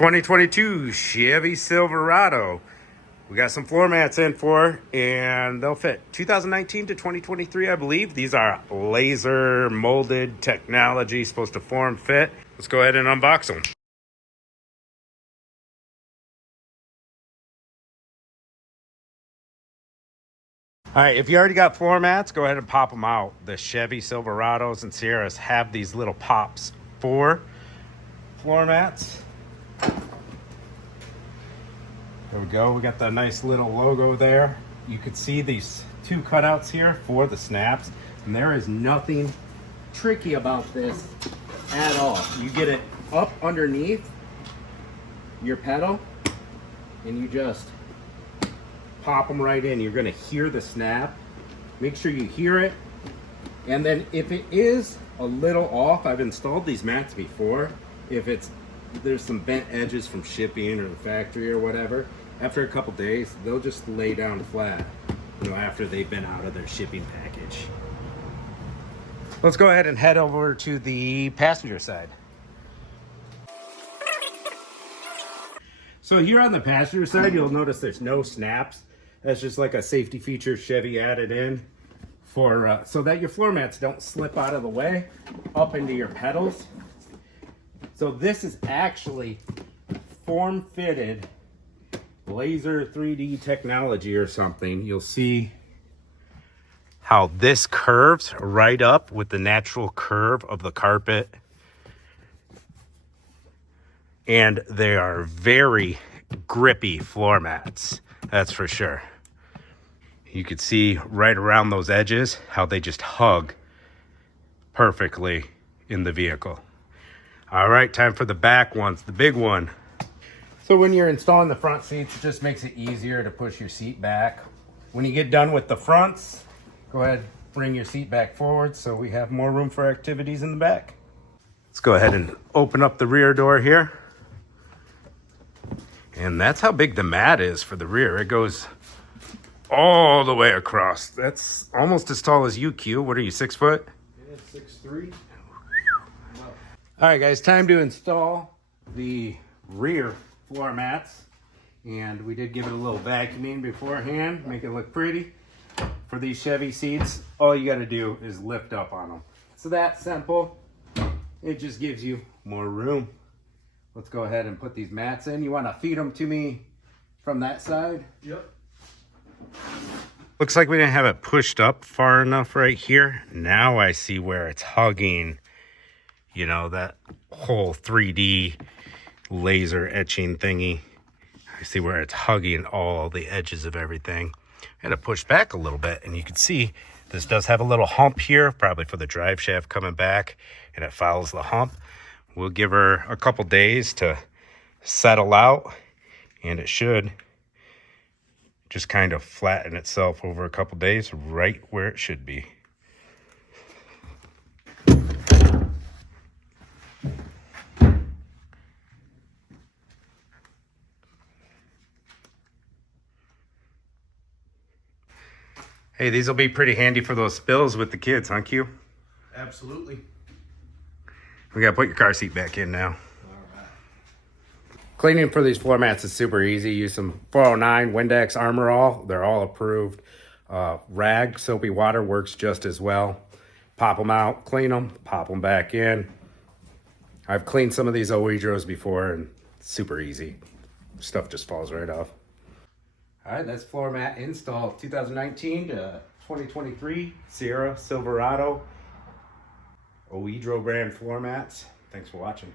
2022 Chevy Silverado. We got some floor mats in for, and they'll fit 2019 to 2023, I believe. These are laser molded technology, supposed to form fit. Let's go ahead and unbox them. All right, if you already got floor mats, go ahead and pop them out. The Chevy Silverados and Sierras have these little pops for floor mats. There we go. We got the nice little logo there. You could see these two cutouts here for the snaps, and there is nothing tricky about this at all. You get it up underneath your pedal and you just pop them right in. You're going to hear the snap. Make sure you hear it. And then if it is a little off, I've installed these mats before. If there's some bent edges from shipping or the factory or whatever, after a couple days, they'll just lay down flat, after they've been out of their shipping package. Let's go ahead and head over to the passenger side. So here on the passenger side, you'll notice there's no snaps. That's just like a safety feature Chevy added in for so that your floor mats don't slip out of the way up into your pedals. So this is actually form-fitted laser 3D technology or something. You'll see how this curves right up with the natural curve of the carpet. And they are very grippy floor mats, that's for sure. You can see right around those edges how they just hug perfectly in the vehicle. All right, time for the back ones, the big one. So when you're installing the front seats, it just makes it easier to push your seat back. When you get done with the fronts, go ahead, bring your seat back forward so we have more room for activities in the back. Let's go ahead and open up the rear door here. And that's how big the mat is for the rear. It goes all the way across. That's almost as tall as you, Q. What are you, 6 foot? Yeah, 6'3". All right, guys, time to install the rear floor mats. And we did give it a little vacuuming beforehand, make it look pretty. For these Chevy seats, all you gotta do is lift up on them. It's that simple. It just gives you more room. Let's go ahead and put these mats in. You wanna feed them to me from that side? Yep. Looks like we didn't have it pushed up far enough right here. Now I see where it's hugging, that whole 3D laser etching thingy. I see where it's hugging all the edges of everything. I had to push back a little bit, and you can see this does have a little hump here, probably for the drive shaft coming back, and it follows the hump. We'll give her a couple days to settle out, and it should just kind of flatten itself over a couple days right where it should be. Hey, these will be pretty handy for those spills with the kids, huh, Q? Absolutely. We gotta put your car seat back in now. All right. Cleaning for these floor mats is super easy. Use some 409 Windex Armor All. They're all approved. Rag soapy water works just as well. Pop them out, clean them, pop them back in. I've cleaned some of these OEDROs before, and it's super easy. Stuff just falls right off. All right, that's floor mat install 2019 to 2023 Sierra Silverado OEDRO brand floor mats. Thanks for watching.